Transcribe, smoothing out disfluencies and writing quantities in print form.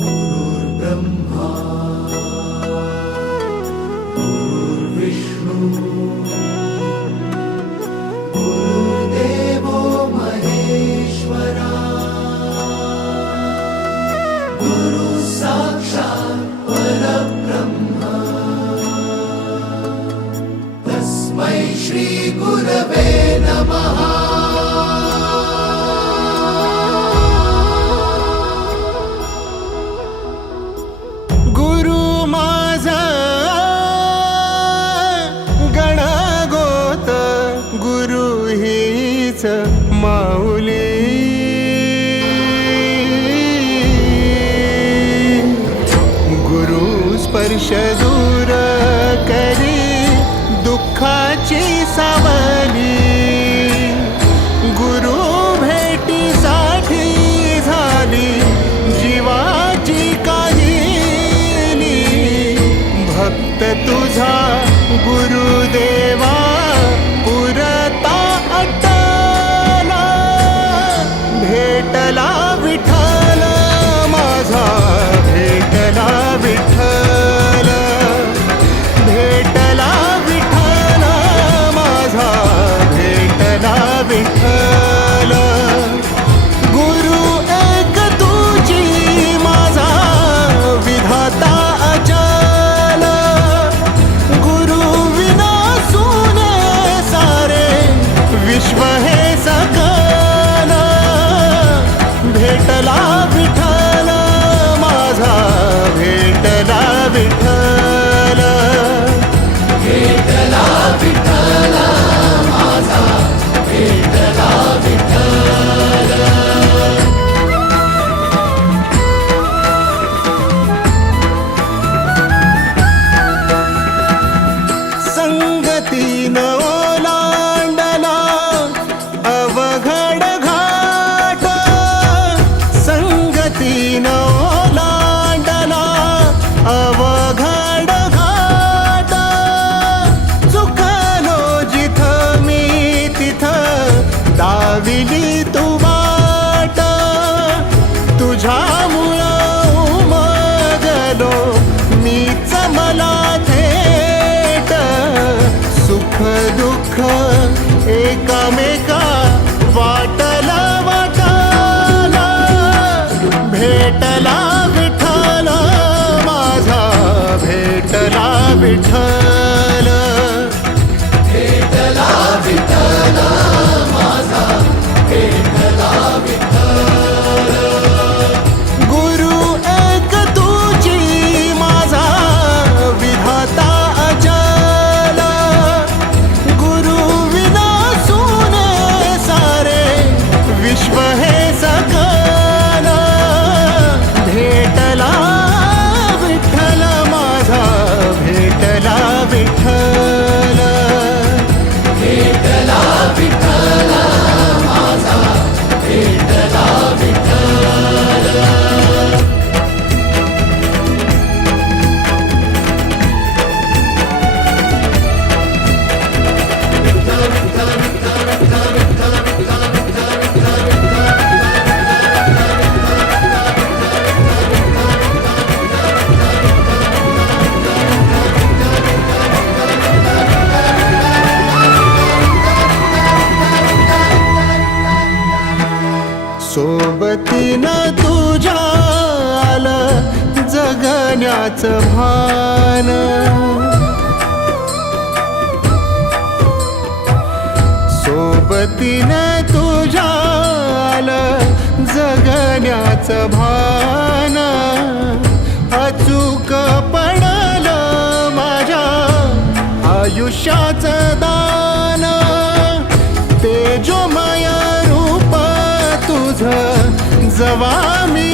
गुरुर्ब्रह्मा गुरुर्विष्णू गुरुर्देवो महेश्वरा गुरु साक्षात् परब्रह्म तस्मै श्री गुरवे नमः। माऊली गुरु स्पर्श दूर करी दुःखाची सावली गुरु भेटीसाठी झाली जीवाची काहिली भक्त तुझा गुरुदेवा पुरता भेटला विठ्ठल माझा भेटला विठ्ठल भेटला विठ्ठल माझा भेटला विठ्ठल गुरु एक तुझी माझा विधाता अचल गुरु विना सुने सारे विश्व हे सकल भेटला विठ्ठल माझा भेटला विठ्ठल भेटला विठ्ठल माझा भेटला विठ्ठल। संगतीनं ओलांडला अवघड घाट संगतीनं ओलांडला अवघड घाट चुकलो जिथं मी तिथं दाविली तू वाट तुझ्यामुळं उमगलो मीच मला थेट सुख दुःख एकामेका वाटला वाटाला भेटला विठ्ठल माझा भेटला विठ्ठल भेटला विठ्ठल माझा भेटला विठ्ठल गुरु एक तुझी माझा विधाता अचल गुरु विना सुने सारे विश्व हे सकल भेटला विठ्ठल माझा भेटला विठ्ठल भेटला विठ्ठल माझा भेटला विठ्ठल। सोबतीनं तुझ्या आलं जगण्याचं भान सोबतीनं तुझ्या आलं जगण्याचं भान अचूक पडलं माझ्या आयुष्याचं दान तेजोमय रूप तुझं जवा मी